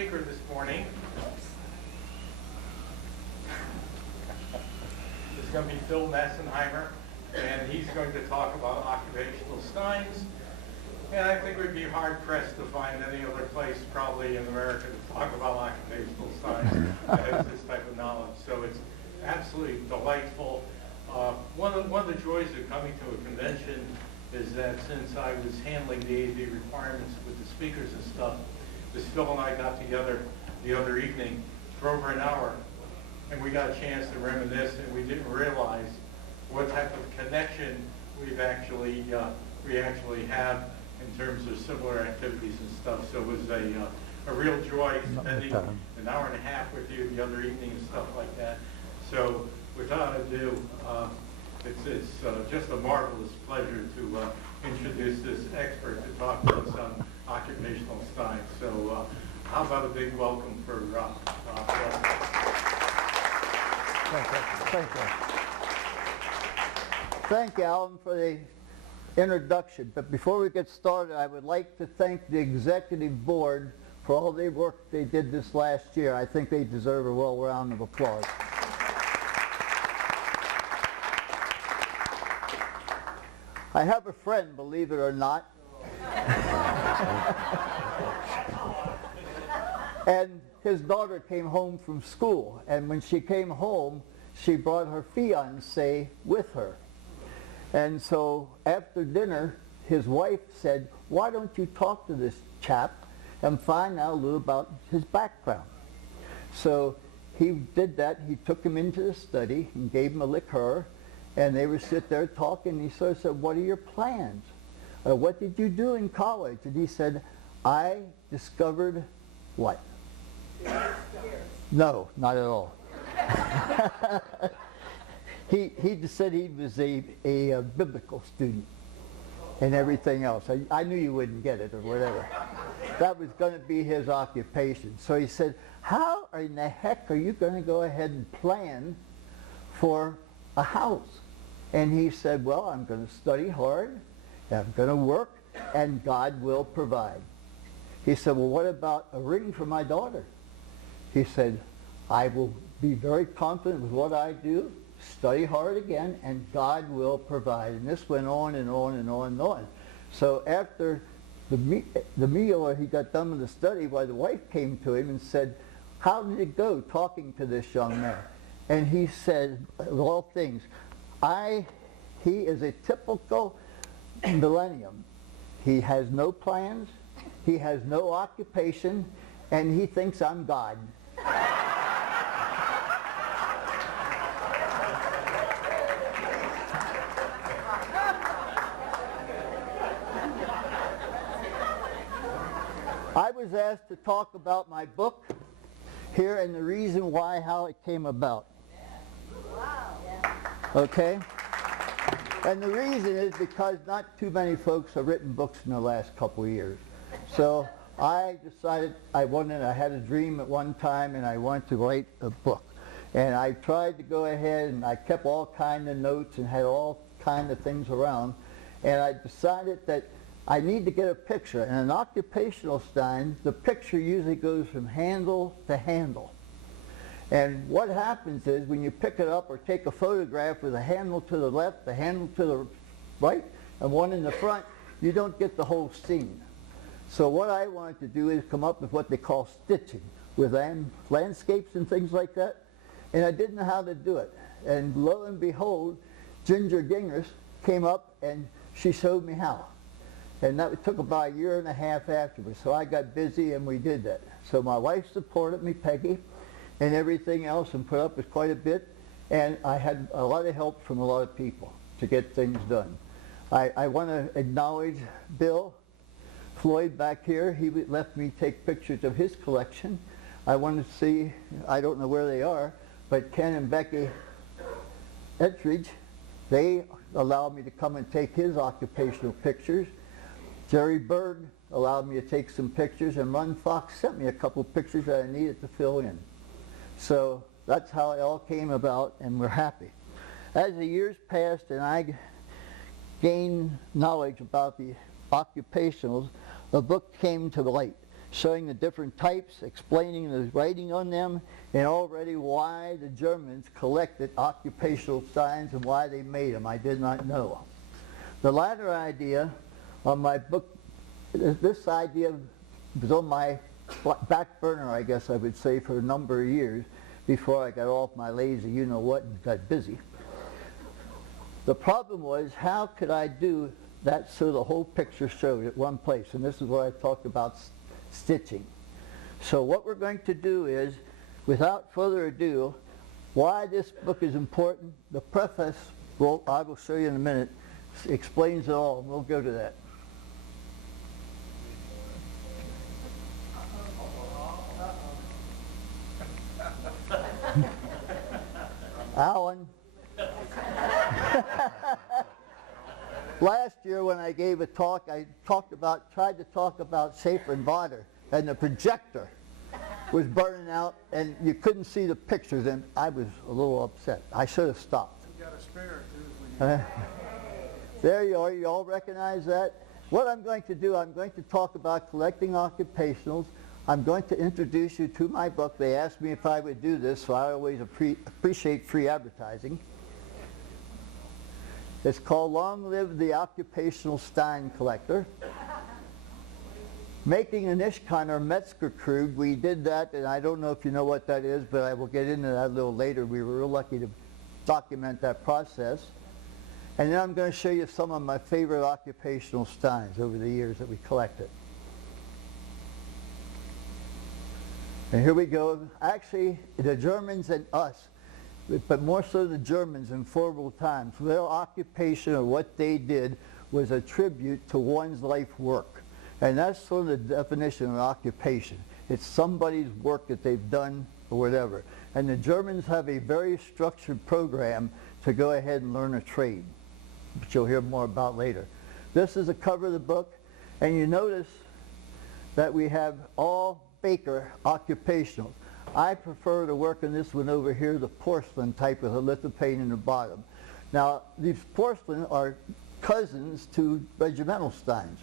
speaker this morning is going to be Phil Masenheimer, and he's going to talk about occupational steins. And I think we'd be hard-pressed to find any other place probably in America to talk about occupational steins that has this type of knowledge. So it's absolutely delightful. One of the joys of coming to a convention is that since I was handling the AV requirements with the speakers and stuff, Phil and I got together the other evening for over an hour, and we got a chance to reminisce, and we didn't realize what type of connection we actually have in terms of similar activities and stuff. So it was a real joy spending an hour and a half with you the other evening and stuff like that. So without ado, it's just a marvelous pleasure to introduce this expert to talk to us on occupational steins. So how about a big welcome for Phil? Thank you, Alan, for the introduction. But before we get started, I would like to thank the executive board for all the work they did this last year. I think they deserve a well round of applause. I have a friend, believe it or not, and his daughter came home from school, and when she came home, she brought her fiancé with her. And so after dinner, his wife said, "Why don't you talk to this chap and find out a little about his background?" So he did that. He took him into the study and gave him a liqueur, and they would sit there talking. He sort of said, "What are your plans? What did you do in college?" And he said, "I discovered what?" No, not at all. He just said he was a biblical student and everything else. I knew you wouldn't get it or whatever. That was going to be his occupation. So he said, "How in the heck are you going to go ahead and plan for a house?" And he said, "Well, I'm going to study hard, I'm going to work, and God will provide." He said, "Well, what about a ring for my daughter?" He said, "I will be very confident with what I do, study hard again, and God will provide." And this went on and on and on and on. So after the meal, or he got done with the study, the wife came to him and said, "How did it go talking to this young man?" And he said, of all things, he is a typical millennium. He has no plans, he has no occupation, and he thinks I'm God. I was asked to talk about my book here and the reason why, how it came about. Okay? And the reason is because not too many folks have written books in the last couple of years. So I decided I had a dream at one time, and I wanted to write a book. And I tried to go ahead, and I kept all kind of notes and had all kind of things around. And I decided that I need to get a picture. And in occupational steins, the picture usually goes from handle to handle. And what happens is when you pick it up or take a photograph with a handle to the left, the handle to the right, and one in the front, you don't get the whole scene. So what I wanted to do is come up with what they call stitching with landscapes and things like that. And I didn't know how to do it. And lo and behold, Ginger Gingras came up and she showed me how. And that took about a year and a half afterwards. So I got busy and we did that. So my wife supported me, Peggy, and everything else, and put up with quite a bit. And I had a lot of help from a lot of people to get things done. I want to acknowledge Bill Floyd back here. He left me take pictures of his collection. I want to see, I don't know where they are, but Ken and Becky Ettridge, they allowed me to come and take his occupational pictures. Jerry Berg allowed me to take some pictures, and Ron Fox sent me a couple pictures that I needed to fill in. So that's how it all came about, and we're happy. As the years passed and I gained knowledge about the occupationals, the book came to light. showing the different types, explaining the writing on them, and already why the Germans collected occupational steins and why they made them. I did not know. The latter idea on my book, this idea was on my back burner, I guess I would say, for a number of years before I got off my lazy you-know-what and got busy. The problem was, how could I do that so the whole picture showed at one place? And this is where I talked about stitching. So what we're going to do is, without further ado, why this book is important, the preface, I will show you in a minute, explains it all, and we'll go to that. Alan. Last year when I gave a talk, I tried to talk about Schaefer and Vodder, and the projector was burning out, and you couldn't see the pictures, and I was a little upset. I should have stopped. You got a spare too. There you are. You all recognize that? What I'm going to do, I'm going to talk about collecting occupationals. I'm going to introduce you to my book. They asked me if I would do this, so I always appreciate free advertising. It's called Long Live the Occupational Stein Collector. Making an Ishkanner Metzgerkrug, we did that, and I don't know if you know what that is, but I will get into that a little later. We were real lucky to document that process. And then I'm going to show you some of my favorite occupational steins over the years that we collected. And here we go. Actually, the Germans and us, but more so the Germans in formal times, their occupation or what they did was a tribute to one's life work. And that's sort of the definition of an occupation. It's somebody's work that they've done or whatever. And the Germans have a very structured program to go ahead and learn a trade, which you'll hear more about later. This is the cover of the book, and you notice that we have all baker occupational. I prefer to work on this one over here, the porcelain type with a lithopane in the bottom. Now, these porcelain are cousins to regimental steins.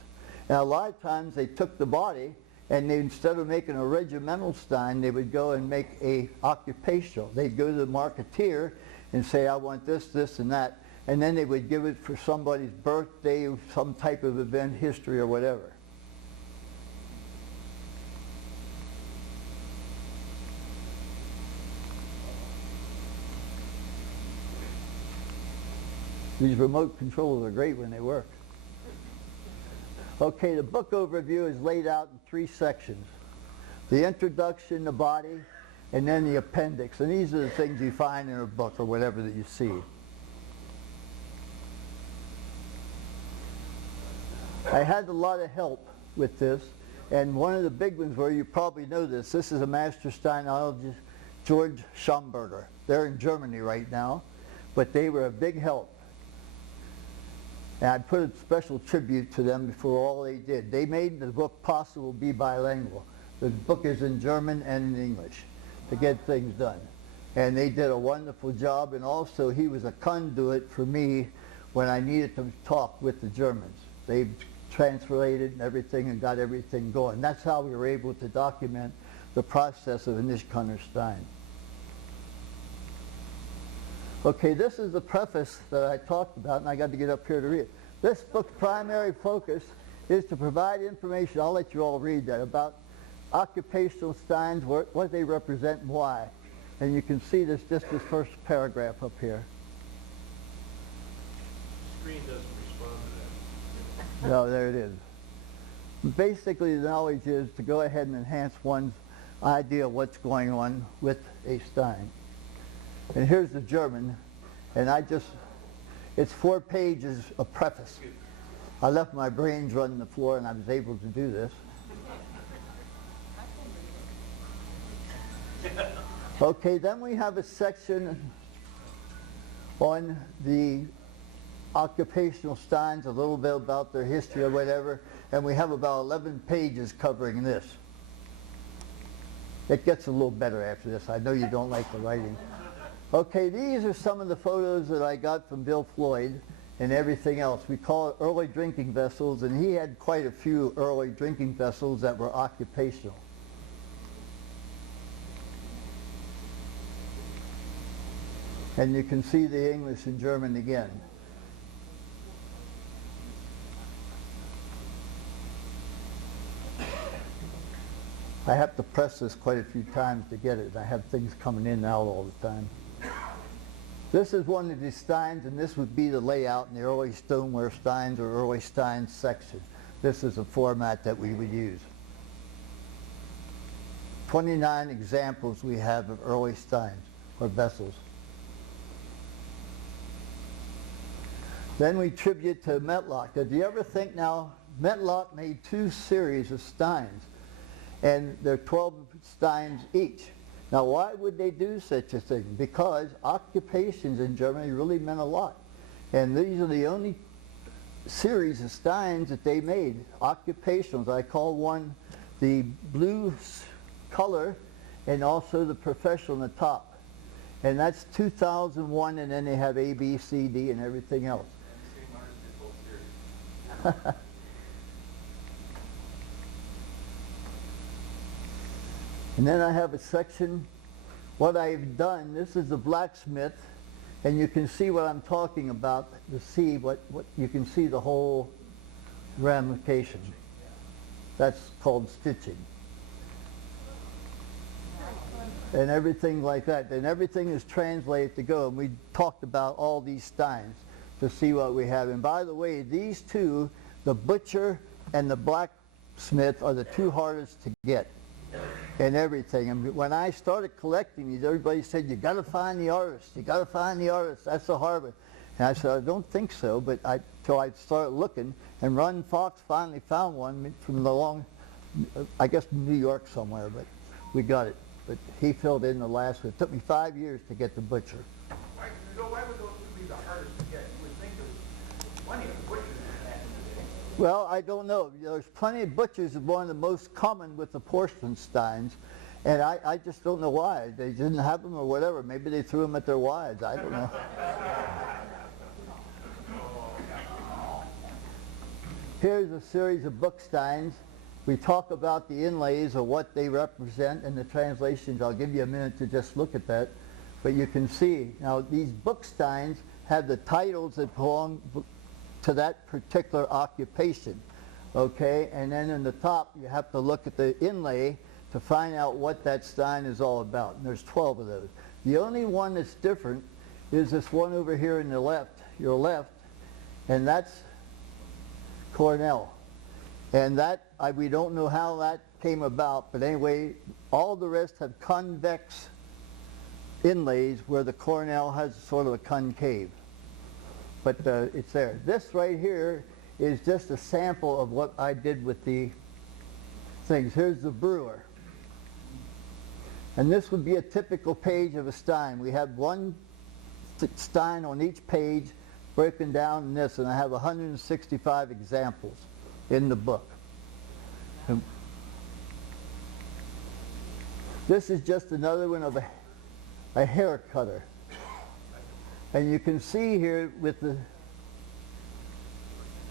Now, a lot of times they took the body, and they, instead of making a regimental stein, they would go and make a occupational. They'd go to the marketeer and say, I want this, this, and that. And then they would give it for somebody's birthday, some type of event, history, or whatever. These remote controls are great when they work. Okay, the book overview is laid out in 3 sections. The introduction, the body, and then the appendix. And these are the things you find in a book or whatever that you see. I had a lot of help with this, and one of the big ones where you probably know this is a master steinologist, George Schomburger. They're in Germany right now, but they were a big help. And I put a special tribute to them for all they did. They made the book possible to be bilingual. The book is in German and in English to get things done. And they did a wonderful job, and also he was a conduit for me when I needed to talk with the Germans. They translated and everything and got everything going. That's how we were able to document the process of an Ishkanner Stein. Okay, this is the preface that I talked about, and I got to get up here to read it. This book's primary focus is to provide information, I'll let you all read that, about occupational steins, what they represent and why. And you can see this, just this first paragraph up here. The screen doesn't respond to that. No, there it is. Basically, the knowledge is to go ahead and enhance one's idea of what's going on with a stein. And here's the German, and it's 4 pages of preface. I left my brains running the floor, and I was able to do this. Okay, then we have a section on the occupational steins, a little bit about their history or whatever, and we have about 11 pages covering this. It gets a little better after this. I know you don't like the writing. Okay, these are some of the photos that I got from Bill Floyd, and everything else. We call it early drinking vessels, and he had quite a few early drinking vessels that were occupational. And you can see the English and German again. I have to press this quite a few times to get it. I have things coming in and out all the time. This is one of the Steins, and this would be the layout in the early stoneware Steins or early Steins section. This is a format that we would use. 29 examples we have of early Steins or vessels. Then we tribute to Metlock. Did you ever think now, Metlock made 2 series of Steins, and they're 12 Steins each. Now why would they do such a thing? Because occupations in Germany really meant a lot. And these are the only series of Steins that they made, occupationals. I call one the blue color and also the professional on the top. And that's 2001, and then they have A, B, C, D, and everything else. And then I have a section, what I've done, this is the blacksmith, and you can see what I'm talking about, to see what you can see the whole ramification. That's called stitching. And everything like that. And everything is translated to go. And we talked about all these Steins to see what we have. And by the way, these two, the butcher and the blacksmith, are the 2 hardest to get. And everything. And when I started collecting these, everybody said, you got to find the artist. You got to find the artist. That's the hard one. And I said, I don't think so. But till I started looking, and Ron Fox finally found one from the long, I guess New York somewhere, but we got it. But he filled in the last one. It took me 5 years to get the butcher. Why would those two be the hardest to get? You would think there's plenty of butchers back in the day. Well, I don't know. There's plenty of butchers, is one of the most common with the porcelain Steins. And I just don't know why. They didn't have them or whatever. Maybe they threw them at their wives. I don't know. Here's a series of book Steins. We talk about the inlays or what they represent and the translations. I'll give you a minute to just look at that. But you can see, now these book Steins have the titles that belong to that particular occupation. Okay, and then in the top you have to look at the inlay to find out what that Stein is all about. And there's 12 of those. The only one that's different is this one over here in the left, your left, and that's Cornell. And that, we don't know how that came about, but anyway, all the rest have convex inlays where the Cornell has sort of a concave. But it's there. This right here is just a sample of what I did with the things. Here's the brewer. And this would be a typical page of a Stein. We have one Stein on each page broken down in this, and I have 165 examples in the book. This is just another one of a hair cutter. And you can see here with the,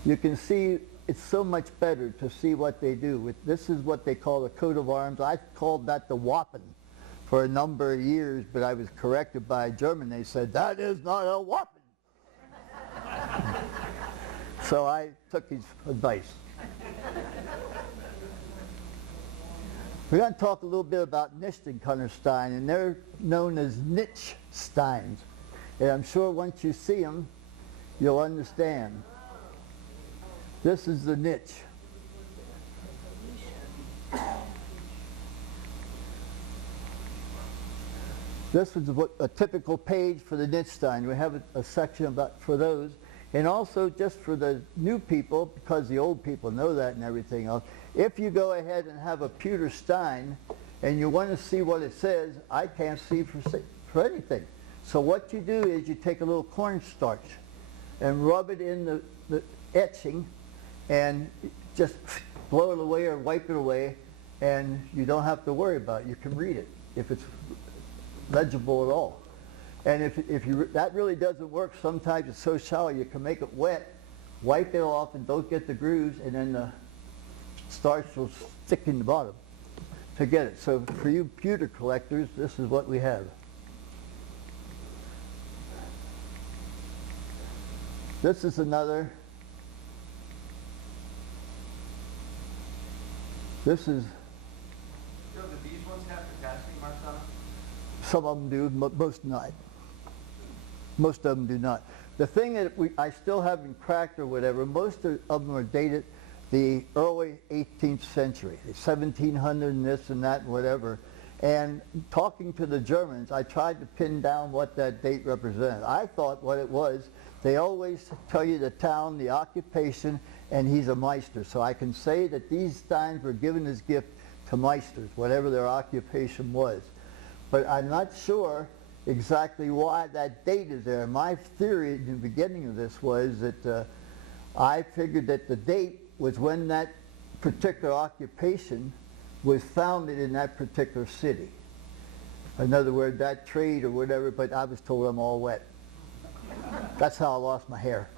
you can see it's so much better to see what they do. This is what they call the coat of arms. I called that the Wappen for a number of years, but I was corrected by a German. They said, that is not a Wappen. So I took his advice. We're going to talk a little bit about Nichtenkunnerstein, and they're known as niche Steins. And I'm sure once you see them, you'll understand. This is the niche. This is a typical page for the niche Stein. We have a section about for those. And also just for the new people, because the old people know that and everything else, if you go ahead and have a pewter Stein and you want to see what it says, I can't see for anything. So what you do is you take a little cornstarch and rub it in the etching and just blow it away or wipe it away, and you don't have to worry about it. You can read it if it's legible at all. And if that really doesn't work, sometimes it's so shallow you can make it wet, wipe it off and don't get the grooves, and then the starch will stick in the bottom to get it. So for you pewter collectors, this is what we have. This is another. This is. So do these ones have potassium marks on them? Some of them do, most not. Most of them do not. The thing that I still haven't cracked or whatever, most of them are dated the early 18th century, 1700 and this and that and whatever. And talking to the Germans, I tried to pin down what that date represented. I thought what it was, they always tell you the town, the occupation, and he's a Meister. So I can say that these steins were given as gift to Meisters, whatever their occupation was. But I'm not sure exactly why that date is there. My theory in the beginning of this was that I figured that the date was when that particular occupation was founded in that particular city. In other words, that trade or whatever, but I was told I'm all wet. That's how I lost my hair.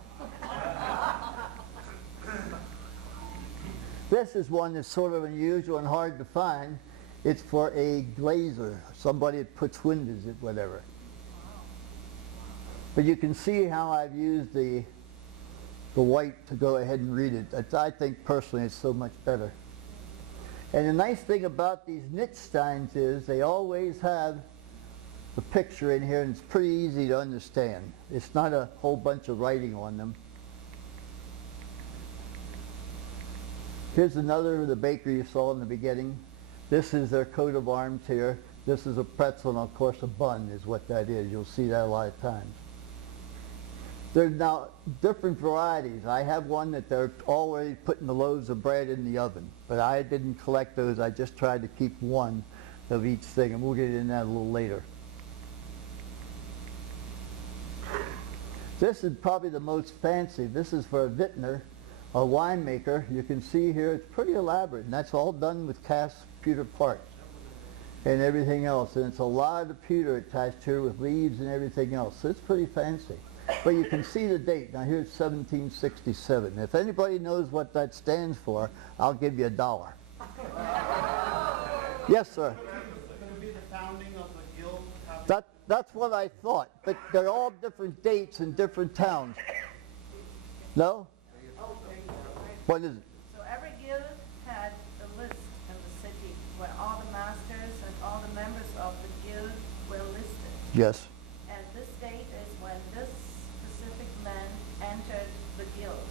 This is one that's sort of unusual and hard to find. It's for a glazer, somebody that puts windows at whatever. But you can see how I've used the white to go ahead and read it. I think personally it's so much better. And the nice thing about these niche steins is they always have a picture in here, and it's pretty easy to understand. It's not a whole bunch of writing on them. Here's another of the bakery you saw in the beginning. This is their coat of arms here. This is a pretzel, and of course a bun is what that is. You'll see that a lot of times. There's now different varieties. I have one that they're already putting the loaves of bread in the oven, but I didn't collect those. I just tried to keep one of each thing, and we'll get into that a little later. This is probably the most fancy. This is for a vintner, a winemaker. You can see here it's pretty elaborate, and that's all done with cast pewter parts and everything else. And it's a lot of pewter attached here with leaves and everything else. So it's pretty fancy. But you can see the date. Now here's 1767. If anybody knows what that stands for, I'll give you $1. Yes, sir. Could it be the founding of the guild? That's what I thought. But they're all different dates in different towns. No? What is it? So every guild had a list in the city where all the masters and all the members of the guild were listed. Yes. And this date is when this specific man entered the guild.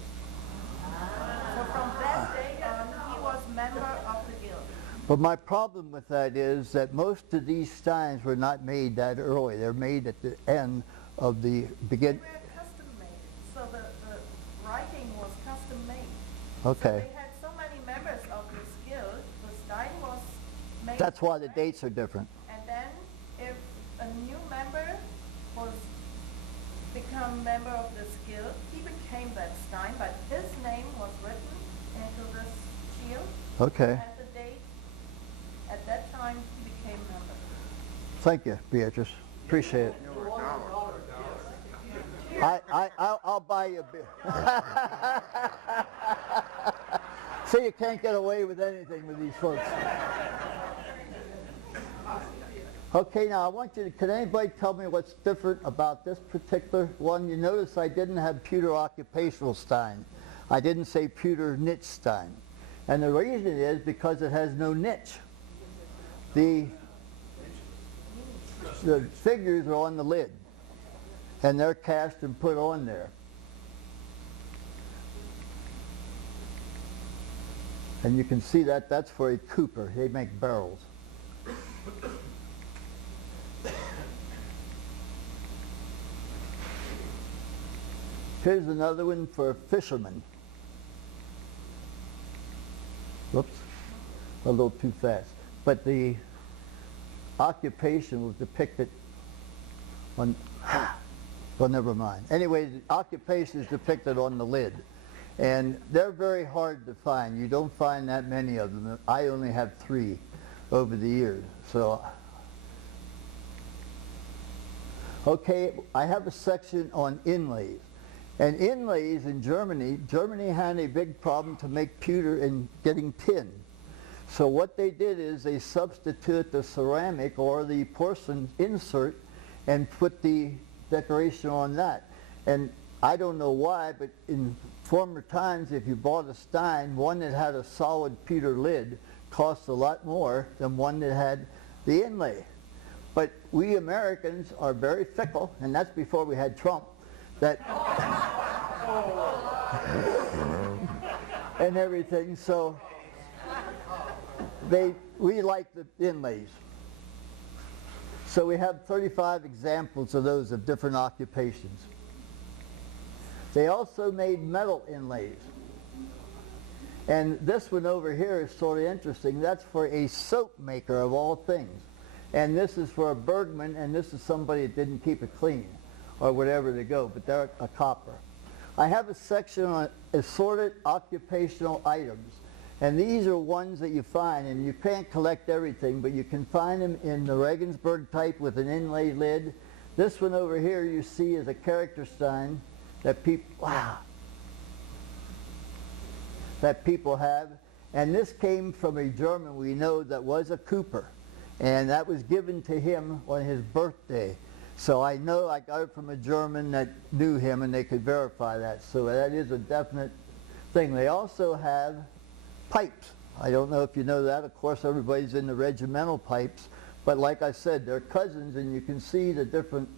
So from that day on, he was member of the guild. But my problem with that is that most of these steins were not made that early. They're made at the end of the beginning. They were custom made. So the writing was custom made. Okay. So they had so many members of this guild, the stein was made. That's why the dates are different. And then if a new member was become member of this guild, he became that stein, but his name was written into this shield. Okay. At the date, at that time, he became member. Thank you, Beatrice. Appreciate it. I'll buy you a beer. So you can't get away with anything with these folks. Okay, now I want you to, can anybody tell me what's different about this particular one? You notice I didn't have pewter occupational stein. I didn't say pewter niche stein. And the reason is because it has no niche. The figures are on the lid, and they're cast and put on there. And you can see that that's for a cooper. They make barrels. Here's another one for a fisherman. Whoops, a little too fast. But the occupation was depicted on, well, never mind. Anyway, the occupation is depicted on the lid. And they're very hard to find. You don't find that many of them. I only have 3 over the years. So, Okay, I have a section on inlays. And inlays in Germany had a big problem to make pewter and getting tin. So what they did is they substitute the ceramic or the porcelain insert and put the decoration on that. And I don't know why, but in former times, if you bought a Stein, one that had a solid pewter lid cost a lot more than one that had the inlay. But we Americans are very fickle, and that's before we had Trump, that and everything. So we like the inlays. So we have 35 examples of those of different occupations. They also made metal inlays. And this one over here is sort of interesting. That's for a soap maker of all things. And this is for a Bergman, and this is somebody that didn't keep it clean or whatever they go, but they're a copper. I have a section on assorted occupational items. And these are ones that you find, and you can't collect everything, but you can find them in the Regensburg type with an inlay lid. This one over here you see is a character Stein that people, that people have. And this came from a German we know that was a cooper. And that was given to him on his birthday. So I know I got it from a German that knew him, and they could verify that. So that is a definite thing. They also have pipes. I don't know if you know that. Of course, everybody's in the regimental pipes. But like I said, they're cousins, and you can see the different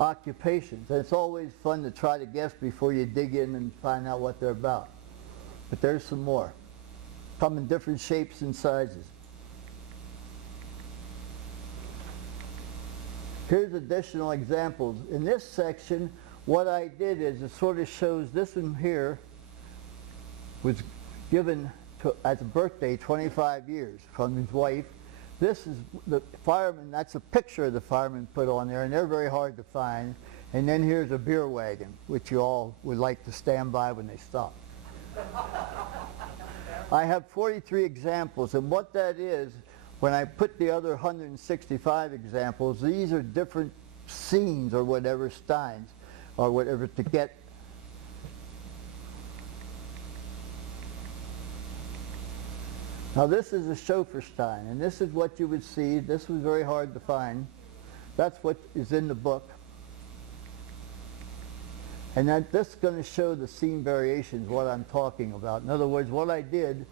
occupations. And it's always fun to try to guess before you dig in and find out what they're about. But there's some more. Come in different shapes and sizes. Here's additional examples. In this section, what I did is it sort of shows this one here was given as a birthday 25 years from his wife. This is the fireman, that's a picture of the fireman put on there, and they're very hard to find. And then here's a beer wagon, which you all would like to stand by when they stop. I have 43 examples, and what that is, when I put the other 165 examples, these are different scenes or whatever, Steins, or whatever to get. Now this is a chauffeur Stein, and this is what you would see. This was very hard to find. That's what is in the book. And this is going to show the scene variations, what I'm talking about. In other words, what I did,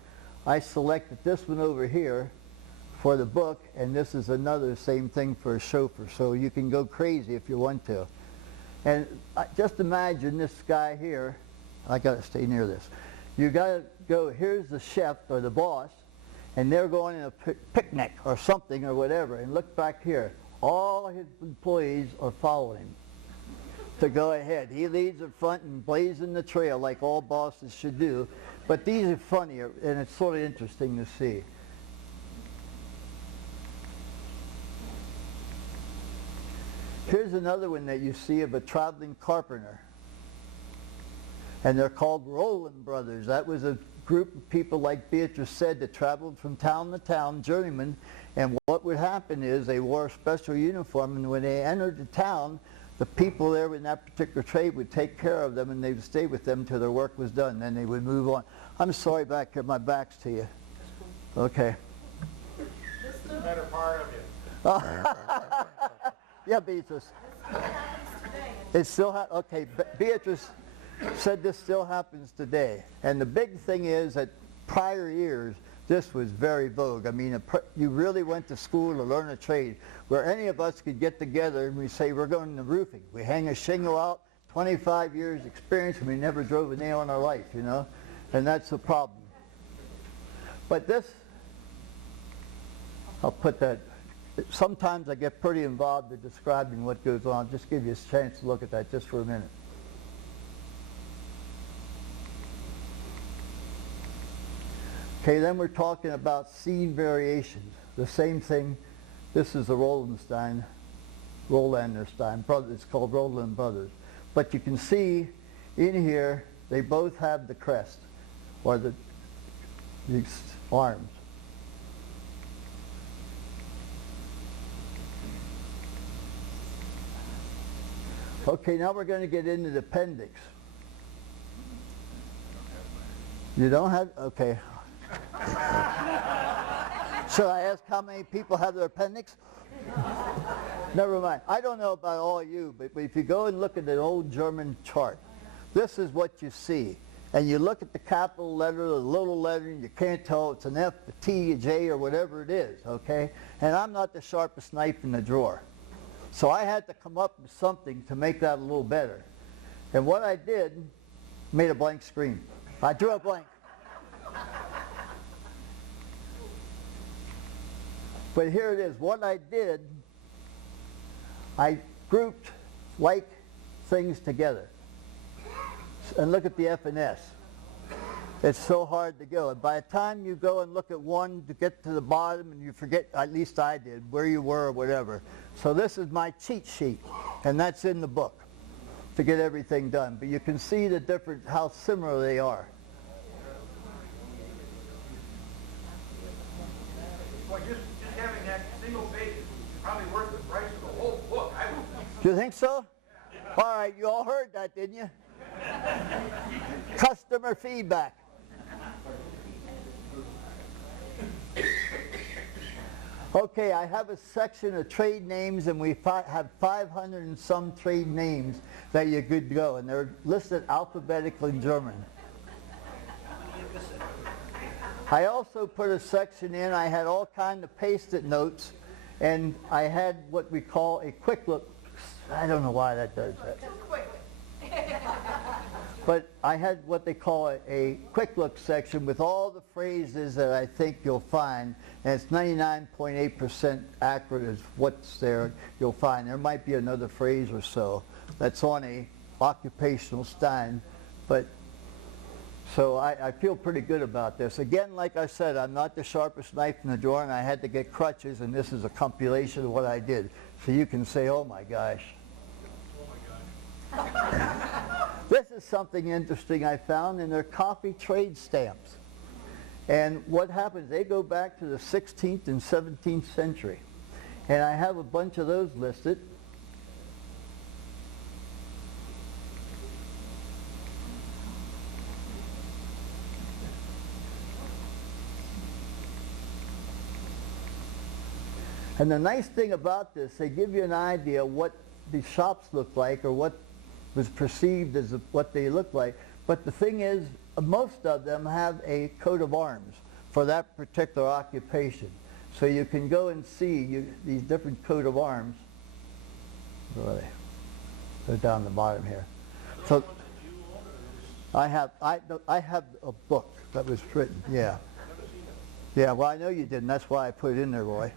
I selected this one over here for the book, and this is another same thing for a chauffeur. So you can go crazy if you want to. And just imagine this guy here. I got to stay near this. You got to go, here's the chef or the boss, and they're going on a picnic or something or whatever, and look back here. All his employees are following him to go ahead. He leads in front and blazing the trail like all bosses should do. But these are funnier, and it's sort of interesting to see. Here's another one that you see of a traveling carpenter. And they're called Roland Brothers. That was a group of people, like Beatrice said, that traveled from town to town, journeymen. And what would happen is they wore a special uniform, and when they entered the town, the people there in that particular trade would take care of them, and they would stay with them until their work was done. Then they would move on. I'm sorry back here, my back's to you. Okay. The better part of you. Yeah, Beatrice. It still happens. Okay, Beatrice said this still happens today. And the big thing is that prior years, this was very vogue. I mean, you really went to school to learn a trade, where any of us could get together and we say, we're going to roofing. We hang a shingle out, 25 years experience, and we never drove a nail in our life, you know? And that's the problem. But this, I'll put that, sometimes I get pretty involved in describing what goes on. I'll just give you a chance to look at that just for a minute. Okay, then we're talking about scene variations. The same thing, this is the Rolander Stein, brother. It's called Roland Brothers. But you can see in here, they both have the crest, or the arms. Okay, now we're going to get into the appendix. You don't have, okay. Should I ask how many people have their appendix? Never mind. I don't know about all of you, but if you go and look at an old German chart, this is what you see. And you look at the capital letter, the little letter, and you can't tell it's an F, a T, a J, or whatever it is, okay? And I'm not the sharpest knife in the drawer. So I had to come up with something to make that a little better. And what I did, made a blank screen. I drew a blank. But here it is. What I did, I grouped like things together. And look at the F and S. It's so hard to go. And by the time you go and look at one to get to the bottom and you forget, at least I did, where you were or whatever. So this is my cheat sheet, and that's in the book to get everything done. But you can see the difference, how similar they are. Well, just having that single page is probably worth the price of the whole book. I would. Do you think so? All right, you all heard that, didn't you? Customer feedback. Okay, I have a section of trade names, and we have 500 and some trade names that you could go, and they're listed alphabetically in German. I also put a section in, I had all kinds of pasted notes, and I had what we call a quick look. I don't know why that does that. But I had what they call a quick look section with all the phrases that I think you'll find, and it's 99.8% accurate is what's there you'll find. There might be another phrase or so that's on a Occupational Stein, but so I feel pretty good about this. Again, like I said, I'm not the sharpest knife in the drawer, and I had to get crutches, and this is a compilation of what I did. So you can say, oh my gosh. This is something interesting I found, and they're coffee trade stamps. And what happens, they go back to the 16th and 17th century. And I have a bunch of those listed. And the nice thing about this, they give you an idea what the shops look like or what was perceived as what they look like. But the thing is, most of them have a coat of arms for that particular occupation. So you can go and see these different coat of arms. Where are they? They're down the bottom here. So I have a book that was written, yeah. Yeah, well I know you didn't, that's why I put it in there, Roy.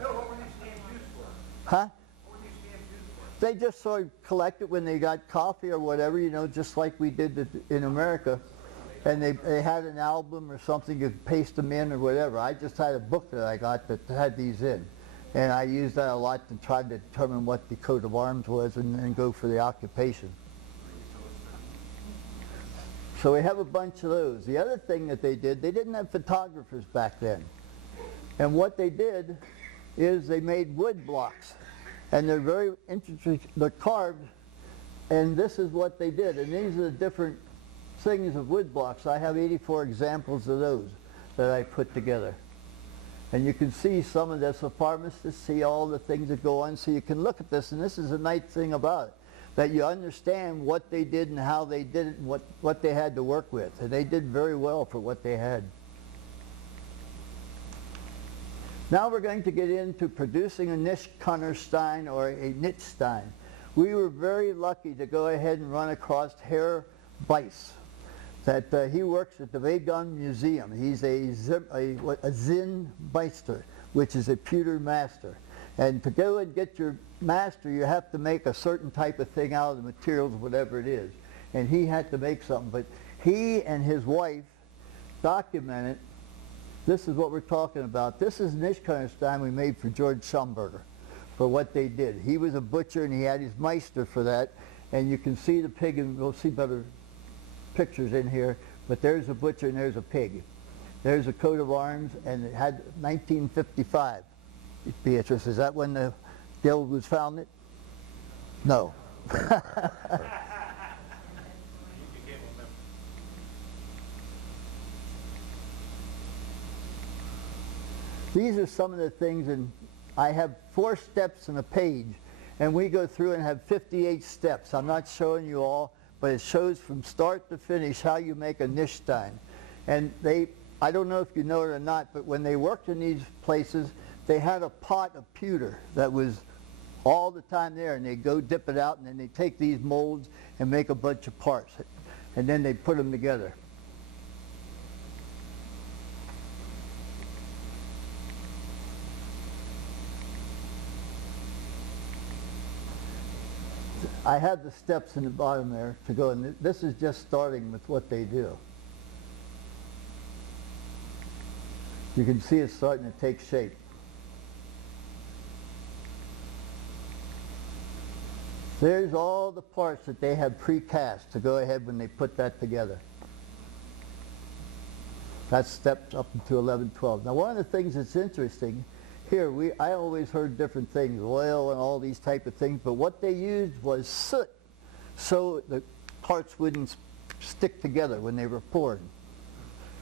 Bill, what were these stamps used for? Huh? What were these stamps used for? They just sort of collect it when they got coffee or whatever, you know, just like we did in America. And they had an album or something, you could paste them in or whatever. I just had a book that I got that had these in. And I used that a lot to try to determine what the coat of arms was and go for the occupation. So we have a bunch of those. The other thing that they did, they didn't have photographers back then. And what they did is they made wood blocks. And they're very interesting, they're carved. And this is what they did. And these are the different things of wood blocks. I have 84 examples of those that I put together. And you can see some of this, a pharmacist, see all the things that go on. So you can look at this, and this is a nice thing about it, that you understand what they did and how they did it and what they had to work with. And they did very well for what they had. Now we're going to get into producing a niche Stein or a niche Stein. We were very lucky to go ahead and run across Herr Weiss. That he works at the Wagon Museum. He's a Zinnmeister, which is a pewter master. And to go and get your master, you have to make a certain type of thing out of the materials, whatever it is. And he had to make something. But he and his wife documented, this is what we're talking about. This is an Stein we made for George Schomburger, for what they did. He was a butcher and he had his meister for that. And you can see the pig, and we'll see better pictures in here, but there's a butcher and there's a pig. There's a coat of arms, and it had 1955. Beatrice, is that when the guild was founded? No. You became a member. These are some of the things, and I have 4 steps in a page, and we go through and have 58 steps. I'm not showing you all, but it shows from start to finish how you make a niche stein. And I don't know if you know it or not, but when they worked in these places, they had a pot of pewter that was all the time there, and they go dip it out, and then they take these molds and make a bunch of parts, and then they put them together. I have the steps in the bottom there to go, and this is just starting with what they do. You can see it's starting to take shape. There's all the parts that they have precast to go ahead when they put that together. That's steps up to 11, 12. Now one of the things that's interesting, here I always heard different things, oil and all these type of things, but what they used was soot so the parts wouldn't stick together when they were poured.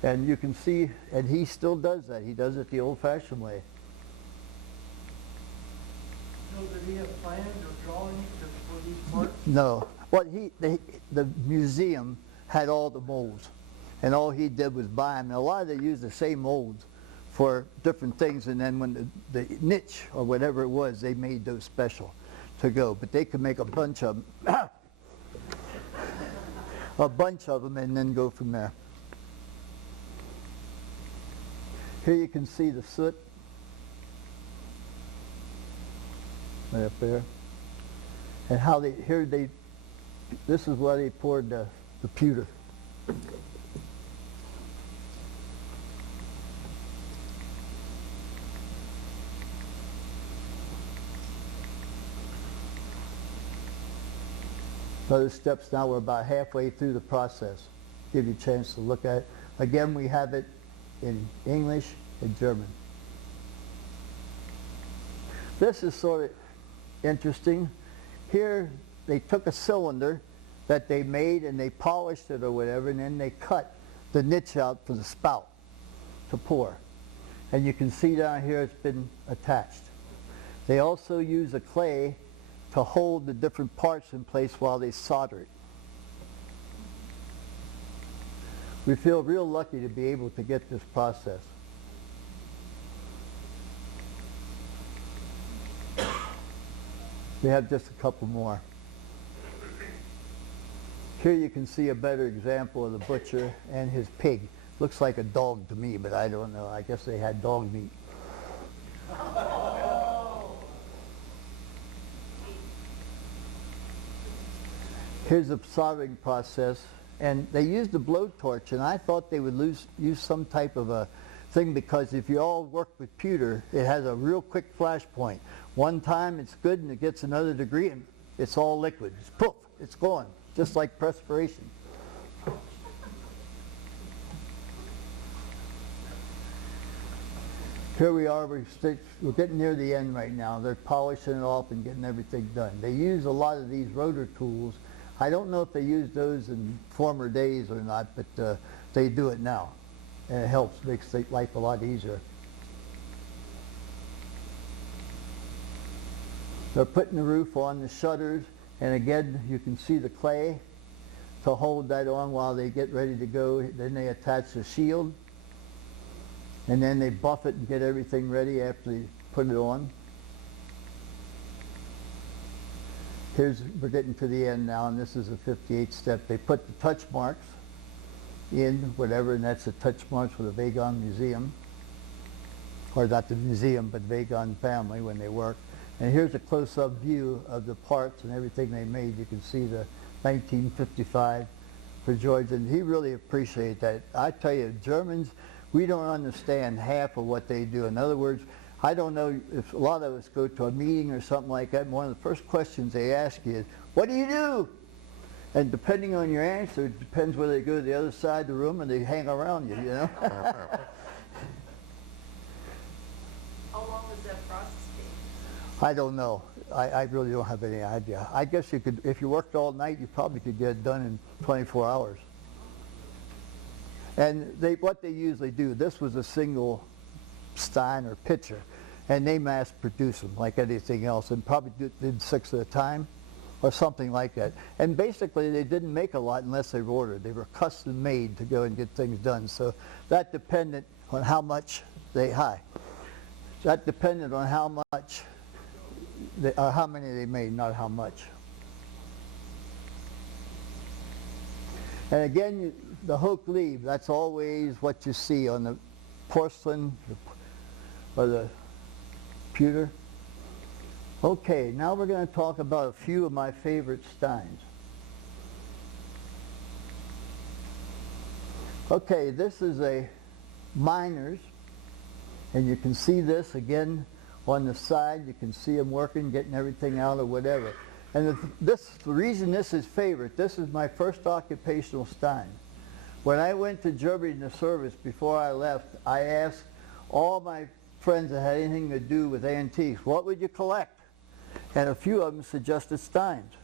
And you can see, and he still does that. He does it the old-fashioned way. So did he have plans or drawings for these parts? No. What the museum had all the molds, and all he did was buy them. And a lot of they used the same molds for different things, and then when the niche or whatever it was, they made those special to go. But they could make a bunch of them, and then go from there. Here you can see the soot right up there, and how this is where they poured the pewter. Those steps now, we're about halfway through the process. Give you a chance to look at it. Again, we have it in English and German. This is sort of interesting. Here they took a cylinder that they made and they polished it or whatever, and then they cut the niche out for the spout to pour. And you can see down here it's been attached. They also use a clay to hold the different parts in place while they solder it. We feel real lucky to be able to get this process. We have just a couple more. Here you can see a better example of the butcher and his pig. Looks like a dog to me, but I don't know. I guess they had dog meat. Here's the soldering process, and they used a blowtorch, and I thought they would use some type of a thing, because if you all work with pewter, it has a real quick flash point. One time it's good and it gets another degree and it's all liquid. It's poof, it's gone, just like perspiration. Here we are, we're getting near the end right now. They're polishing it off and getting everything done. They use a lot of these rotor tools. I don't know if they used those in former days or not, but they do it now. And it helps, makes life a lot easier. They're putting the roof on the shutters, and again, you can see the clay to hold that on while they get ready to go. Then they attach the shield, and then they buff it and get everything ready after they put it on. We're getting to the end now, and this is a 58th step. They put the touch marks in, whatever, and that's the touch marks for the Wagon Museum. Or not the museum, but Wagon family when they work. And here's a close-up view of the parts and everything they made. You can see the 1955 for George, and he really appreciated that. I tell you, Germans, we don't understand half of what they do. In other words, I don't know if a lot of us go to a meeting or something like that, and one of the first questions they ask you is, what do you do? And depending on your answer, it depends whether they go to the other side of the room or they hang around you, you know? How long does that process take? I don't know. I really don't have any idea. I guess you could, if you worked all night, you probably could get it done in 24 hours. And what they usually do, this was a single stein or pitcher, and they mass produce them like anything else, and probably did 6 at a time or something like that. And basically they didn't make a lot unless they were ordered. They were custom made to go and get things done. So that depended on how much that depended on how much how many they made, not how much. And again, the hook leaf, that's always what you see on the porcelain or the pewter. Okay, now we're going to talk about a few of my favorite steins. Okay, this is a miner's, and you can see this again on the side. You can see them working, getting everything out or whatever. And the reason this is favorite, this is my first occupational stein. When I went to Germany in the service, before I left, I asked all my friends that had anything to do with antiques, what would you collect? And a few of them suggested steins.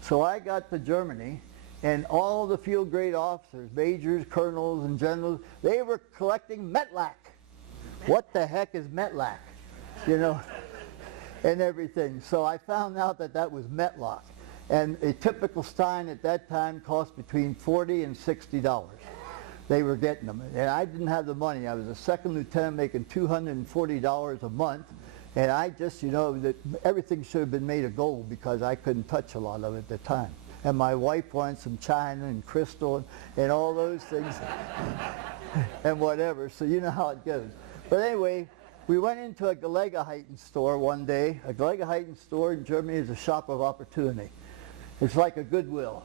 So I got to Germany, and all the field grade officers, majors, colonels, and generals, they were collecting metlac. What the heck is metlac? You know, and everything. So I found out that that was metlac. And a typical stein at that time cost between $40 and $60. They were getting them. And I didn't have the money. I was a second lieutenant making $240 a month. And I just, you know, everything should have been made of gold because I couldn't touch a lot of it at the time. And my wife wanted some china and crystal and all those things and whatever. So you know how it goes. But anyway, we went into a Gelegenheiten store one day. A Gelegenheiten store in Germany is a shop of opportunity. It's like a Goodwill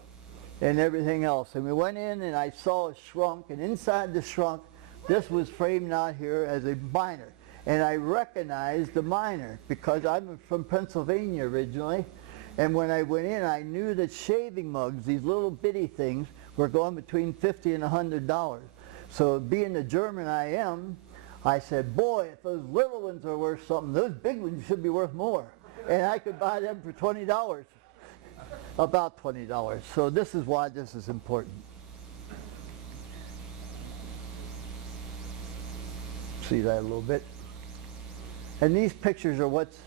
and everything else. And we went in and I saw a shrunk, and inside the shrunk, this was framed out here as a miner. And I recognized the miner because I'm from Pennsylvania originally. And when I went in, I knew that shaving mugs, these little bitty things, were going between $50 and $100. So being the German I am, I said, boy, if those little ones are worth something, those big ones should be worth more. And I could buy them for $20, about $20. So this is why this is important. See that a little bit? And these pictures are what's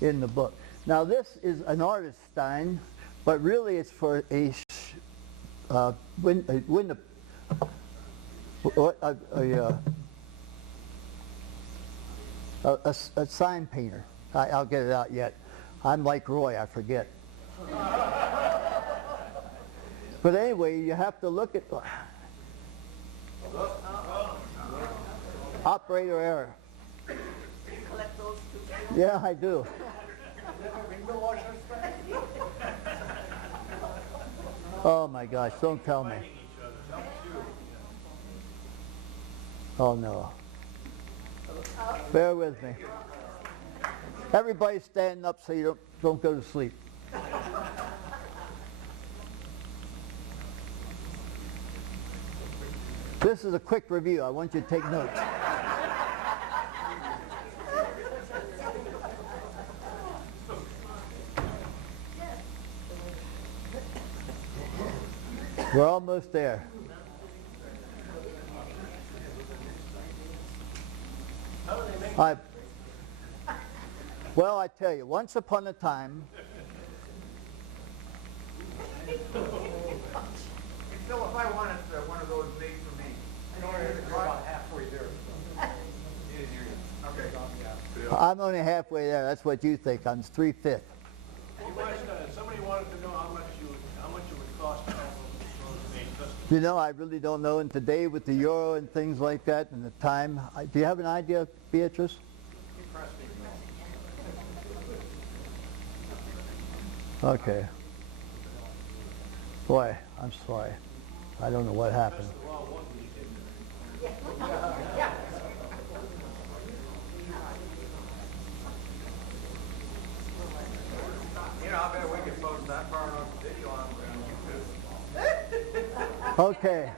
in the book. Now this is an artist stein, but really it's for a sign painter. I'll get it out yet. I'm like Roy, I forget. But anyway, you have to look at operator error. Collect those two. Yeah, I do. Oh my gosh, don't tell me. Oh no. Bear with me. Everybody stand up so you don't go to sleep. This is a quick review. I want you to take notes. We're almost there. Well, I tell you, once upon a time, Hey, Phil, if I wanted one of those made for me, You're about halfway there. okay. I'm only halfway there. That's what you think. I'm 3/5. Somebody wanted to know how much it would cost to have those made custom. You know, I really don't know. And today with the euro and things like that and the time, do you have an idea, Beatrice? Okay. Boy, I'm sorry. I don't know what happened. You know, I bet we could post that far on video on YouTube. Okay.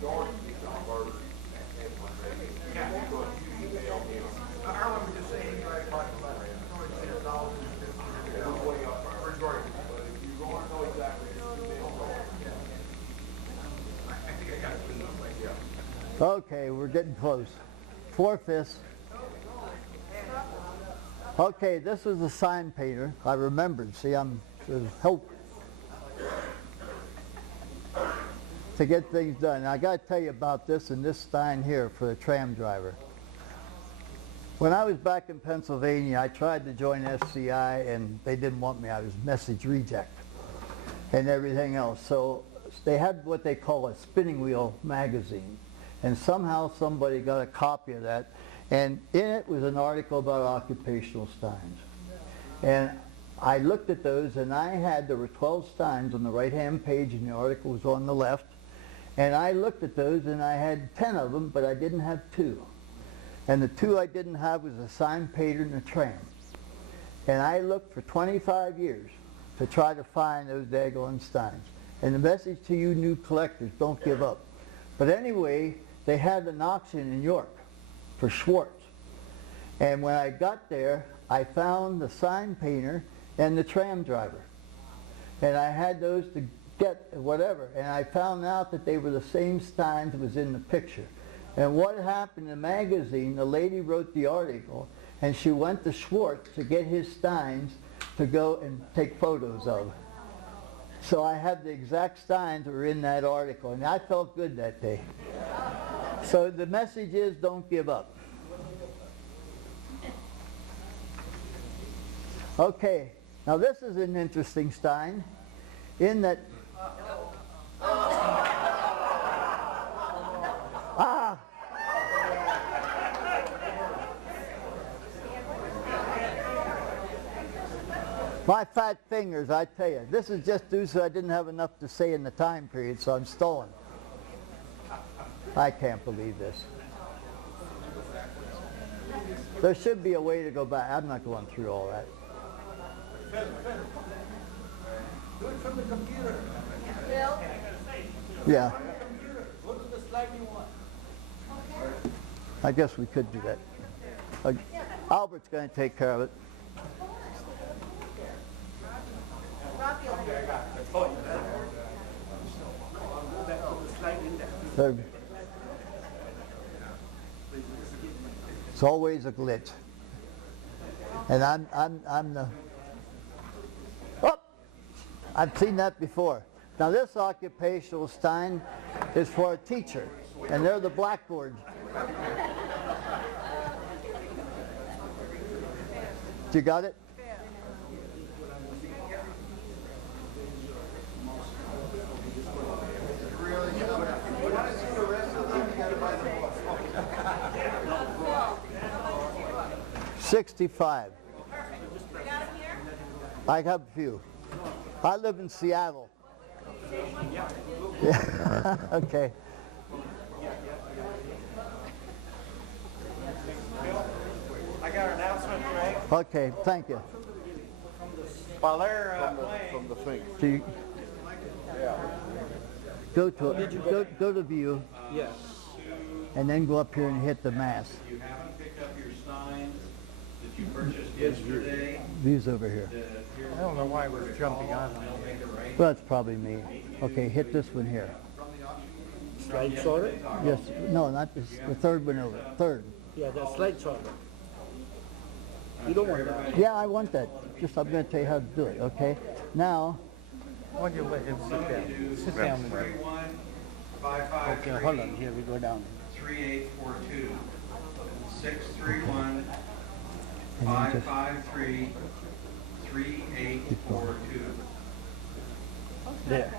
Going Okay, we're getting close. 4/5. Okay, this was a sign painter. I remembered. See, there's hope to get things done. I got to tell you about this and this Stein here for the tram driver. When I was back in Pennsylvania, I tried to join SCI and they didn't want me. I was message reject and everything else. So they had what they call a spinning wheel magazine. And somehow somebody got a copy of that. And in it was an article about occupational Steins. And I looked at those and there were 12 Steins on the right-hand page and the article was on the left. And I looked at those and I had 10 of them, but I didn't have 2. And the 2 I didn't have was a sign painter and a tram. And I looked for 25 years to try to find those daggone Steins. And the message to you new collectors, don't give up. But anyway, they had an auction in York for Schwartz. And when I got there, I found the sign painter and the tram driver. And I had those to get whatever. And I found out that they were the same Steins that was in the picture. And what happened in the magazine, the lady wrote the article, and she went to Schwartz to get his Steins to go and take photos of. So I have the exact Steins that were in that article, and I felt good that day. So the message is, don't give up. Okay, now this is an interesting Stein, in that... My fat fingers, I tell you. This is just due so I didn't have enough to say in the time period, so I'm stolen. I can't believe this. There should be a way to go back. I'm not going through all that. Do it from the computer. Bill? Yeah, Go to the slide you want. I guess we could do that. Albert's going to take care of it. It's always a glitch, and I'm the. Oh, I've seen that before. Now this occupational Stein is for a teacher, and they're the blackboard. You got it? $65. I have a few. I live in Seattle. Yeah. Okay. I got an announcement to make. Okay, thank you. While they're playing, Do you, go to view. Yes. And then go up here and hit the mass. You haven't picked up your signs that you purchased yesterday. View's over here. I don't know why we're jumping on them. Well, it's probably me. Okay, hit this one here. Slide sorter? Yes, no, not this, the third one over. Third. Yeah, that's slide sorter. You don't want that. Yeah, I want that. Just I'm going to tell you how to do it. Okay. Now. Why don't you let him sit down? Sit down. 631-553. Okay, hold on. Here we go down. 3842. 631 And then just 553 3842. There.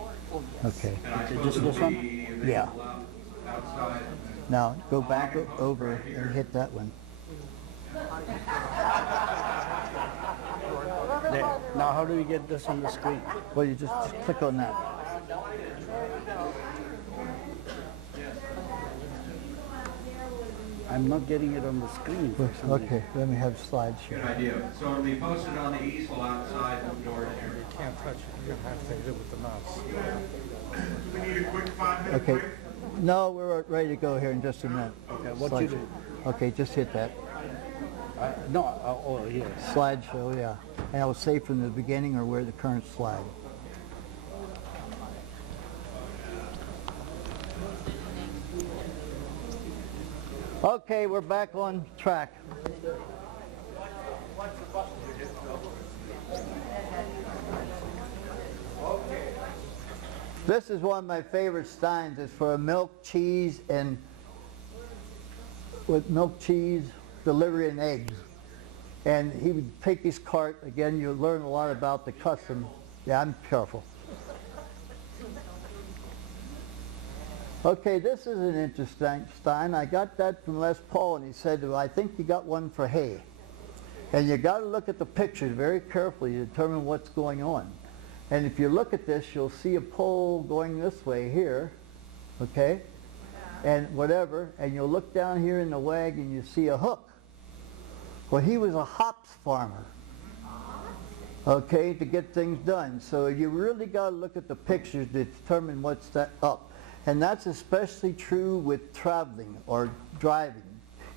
okay. And I Okay, suppose just it'll this one? be Yeah. available outside. Now go back over and hit that one. There. Now how do we get this on the screen? Well, you just click on that. I'm not getting it on the screen. For some reason. Okay, let me have Good slideshow. idea. So it'll be posted on the easel outside the door here. You can't touch it. You have to hit it with the mouse. We need a quick 5-minute Okay. break. No, we're ready to go here in just a minute. Okay, what you do? Okay, just hit that. No, oh, here. Slideshow, yeah. And I'll say from the beginning or where the current slide. Okay, we're back on track. This is one of my favorite steins. It's for a milk, cheese, and with milk, cheese, delivery, and eggs. And he would take his cart. Again, you learn a lot about the custom. Yeah, I'm careful. Okay, this is an interesting stein. I got that from Les Paul, and he said, well, I think you got one for hay. And you got to look at the pictures very carefully to determine what's going on. And if you look at this, you'll see a pole going this way here, okay? And whatever, and you'll look down here in the wagon and you see a hook. Well, he was a hops farmer, okay, to get things done. So you really got to look at the pictures to determine what's up. And that's especially true with traveling or driving.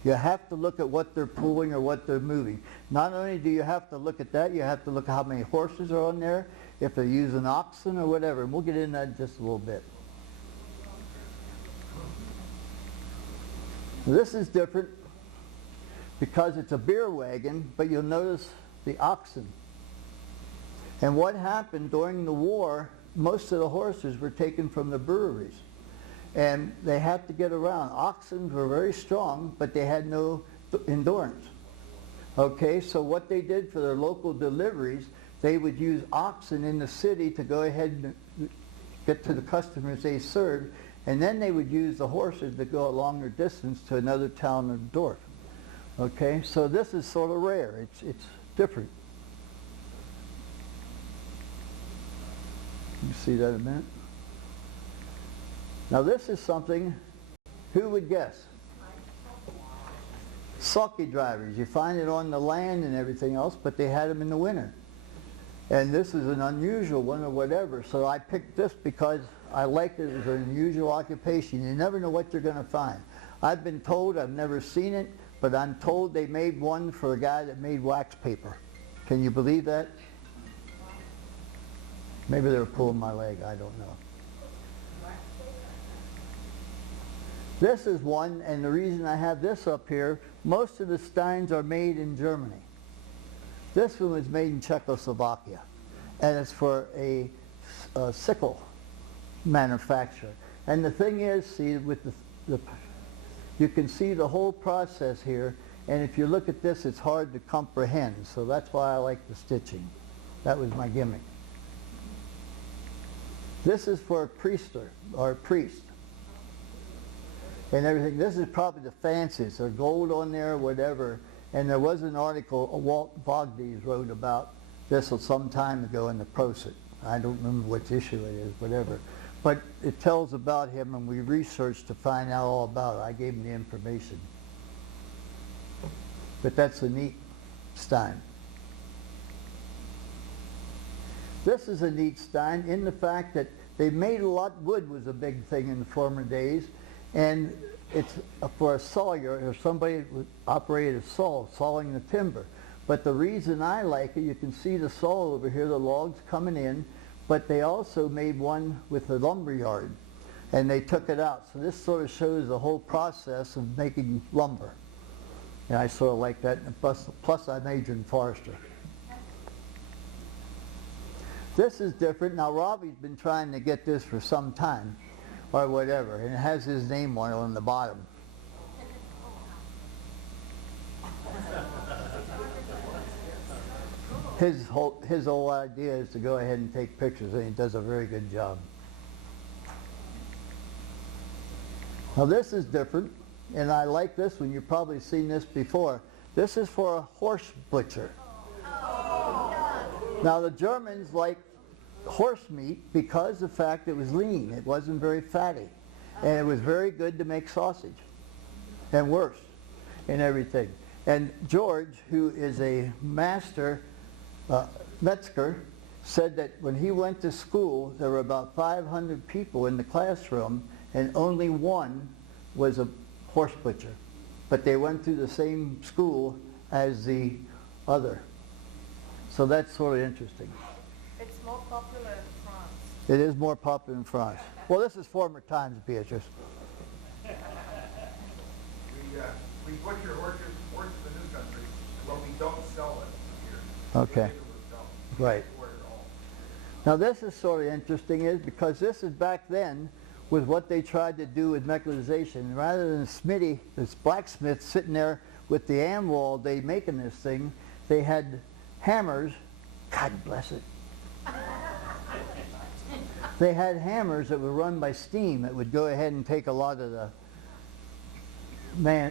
You have to look at what they're pulling or what they're moving. Not only do you have to look at that, you have to look at how many horses are on there, if they're using oxen or whatever. And we'll get into that in just a little bit. This is different because it's a beer wagon, but you'll notice the oxen. And what happened during the war, most of the horses were taken from the breweries. And they had to get around. Oxen were very strong, but they had no endurance. Okay, so what they did for their local deliveries, they would use oxen in the city to go ahead and get to the customers they served, and then they would use the horses to go a longer distance to another town or dorf. Okay, so this is sort of rare. It's different. You see that in a minute? Now this is something, who would guess? Sulky drivers. You find it on the land and everything else, but they had them in the winter. And this is an unusual one or whatever, so I picked this because I liked it as an unusual occupation. You never know what you're going to find. I've been told, I've never seen it, but I'm told they made one for a guy that made wax paper. Can you believe that? Maybe they were pulling my leg, I don't know. This is one, and the reason I have this up here, most of the steins are made in Germany. This one was made in Czechoslovakia, and it's for a sickle manufacturer. And the thing is, see, with you can see the whole process here, and if you look at this, it's hard to comprehend, so that's why I like the stitching. That was my gimmick. This is for a priester, or a priest, and everything. This is probably the fanciest. There's gold on there, whatever. And there was an article Walt Bogdes wrote about this some time ago in the Prosit. I don't remember which issue it is, whatever. But it tells about him, and we researched to find out all about it. I gave him the information. But that's a neat stein. This is a neat stein in the fact that they made a lot. Wood was a big thing in the former days. And it's for a sawyer or somebody that would operate a saw, sawing the timber. But the reason I like it, you can see the saw over here, the logs coming in, but they also made one with a lumber yard, and they took it out. So this sort of shows the whole process of making lumber. And I sort of like that, and plus I majored in forestry. This is different. Now Robbie's been trying to get this for some time, or whatever, and it has his name on the bottom. His whole idea is to go ahead and take pictures, and he does a very good job. Now this is different, and I like this one. You've probably seen this before. This is for a horse butcher. Now the Germans like horse meat because of the fact it was lean. It wasn't very fatty. And it was very good to make sausage. And wurst and everything. And George, who is a master Metzger, said that when he went to school, there were about 500 people in the classroom, and only one was a horse butcher. But they went through the same school as the other. So that's sort of interesting. It's more popular in France. It is more popular in France. Well, this is former times, Beatrice. Yeah, we butcher horses in the new country, but we don't sell it here. Okay. We sell it. Right. We export it all. Now this is sort of interesting is because this is back then with what they tried to do with mechanization. Rather than Smitty, this blacksmith sitting there with the anvil all day making this thing, they had hammers, God bless it. They had hammers that were run by steam that would go ahead and take a lot of the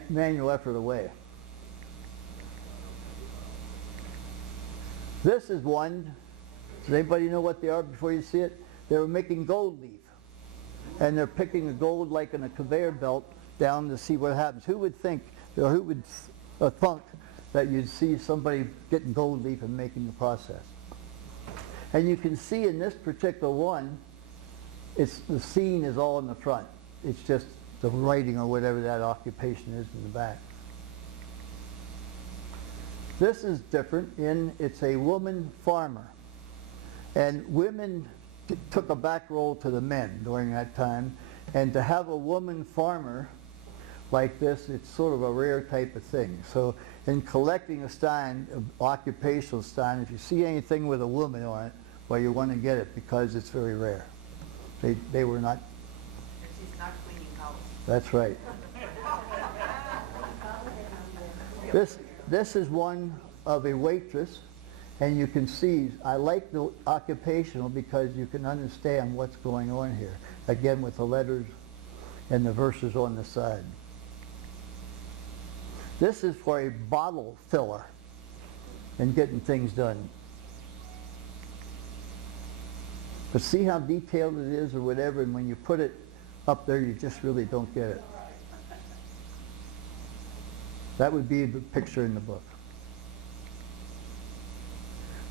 manual effort away. This is one. Does anybody know what they are before you see it? They were making gold leaf. And they're picking the gold like in a conveyor belt down to see what happens. Who would think, or who would thunk that you'd see somebody getting gold leaf and making the process? And you can see in this particular one, the scene is all in the front. It's just the writing or whatever that occupation is in the back. This is different it's a woman farmer. And women took a back role to the men during that time. And to have a woman farmer like this, it's sort of a rare type of thing. So in collecting a stein, an occupational stein, if you see anything with a woman on it, well, you want to get it because it's very rare. They were not. She's not cleaning house. That's right. This is one of a waitress, and you can see, I like the occupational because you can understand what's going on here. Again, with the letters and the verses on the side. This is for a bottle filler and getting things done. But see how detailed it is or whatever, and when you put it up there, you just really don't get it. That would be the picture in the book.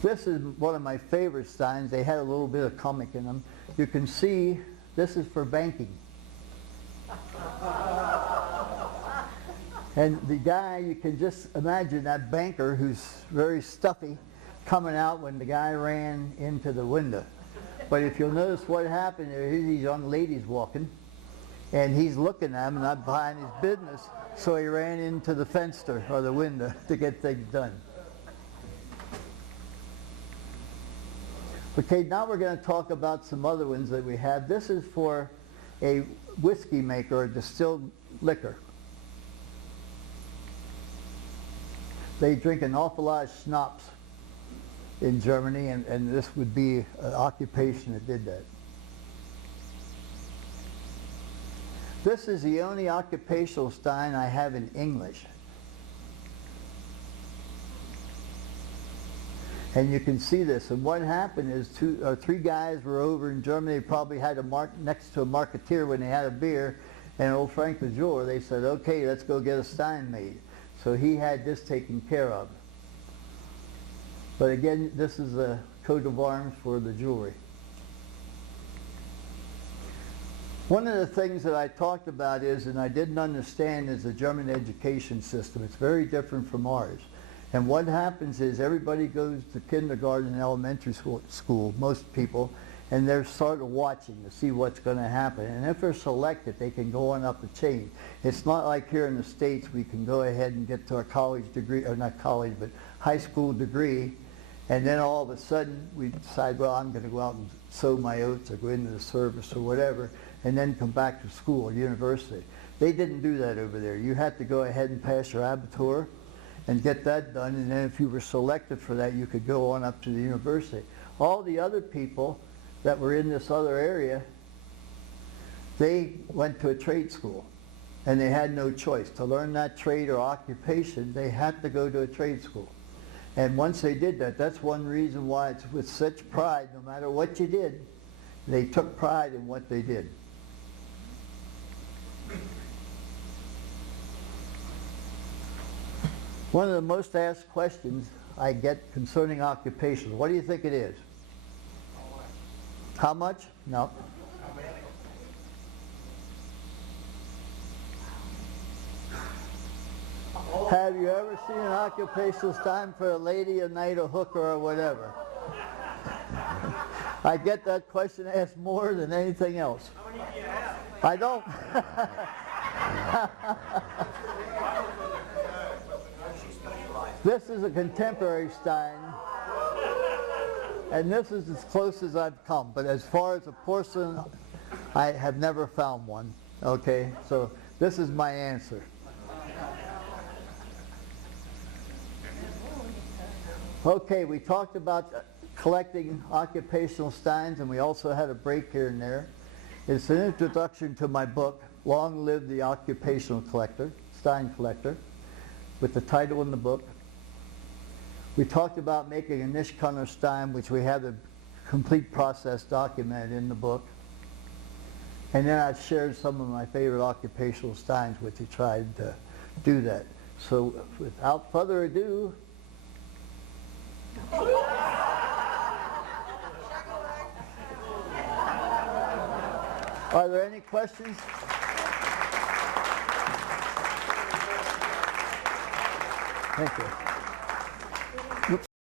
This is one of my favorite steins. They had a little bit of comic in them. You can see this is for banking. And the guy, you can just imagine that banker who's very stuffy coming out when the guy ran into the window. But if you'll notice what happened, here's these young ladies walking, and he's looking at them and not behind his business, so he ran into the fenster or the window to get things done. Okay, now we're going to talk about some other ones that we have. This is for a whiskey maker, a distilled liquor. They drink an awful lot of schnapps in Germany, and this would be an occupation that did that. This is the only occupational stein I have in English. And you can see this. And what happened is three guys were over in Germany. They probably had a next to a marketeer when they had a beer. And old Frank the jeweler, they said, okay, let's go get a stein made. So he had this taken care of. But again, this is a coat of arms for the jewelry. One of the things that I talked about is, and I didn't understand, is the German education system. It's very different from ours. And what happens is everybody goes to kindergarten and elementary school, most people, and they're sort of watching to see what's going to happen. And if they're selected, they can go on up the chain. It's not like here in the States we can go ahead and get to our college degree, or not college, but high school degree, and then all of a sudden we decide, well, I'm going to go out and sow my oats or go into the service or whatever, and then come back to school or university. They didn't do that over there. You had to go ahead and pass your Abitur and get that done, and then if you were selected for that, you could go on up to the university. All the other people that were in this other area, they went to a trade school, and they had no choice. To learn that trade or occupation, they had to go to a trade school. And once they did that, that's one reason why it's with such pride, no matter what you did, they took pride in what they did. One of the most asked questions I get concerning occupations, what do you think it is? How much? No. Have you ever seen an occupational stein for a lady, a knight, a hooker, or whatever? I get that question asked more than anything else. How many do you have? I don't. This is a contemporary Stein, and this is as close as I've come. But as far as a porcelain, I have never found one. Okay, so this is my answer. Okay, we talked about collecting occupational Steins, and we also had a break here and there. It's an introduction to my book, Long Live the Occupational Collector, Stein Collector, with the title in the book. We talked about making a Nischkunner Stein, which we have the complete process documented in the book. And then I shared some of my favorite occupational Steins with you, tried to do that. So without further ado, are there any questions? Thank you.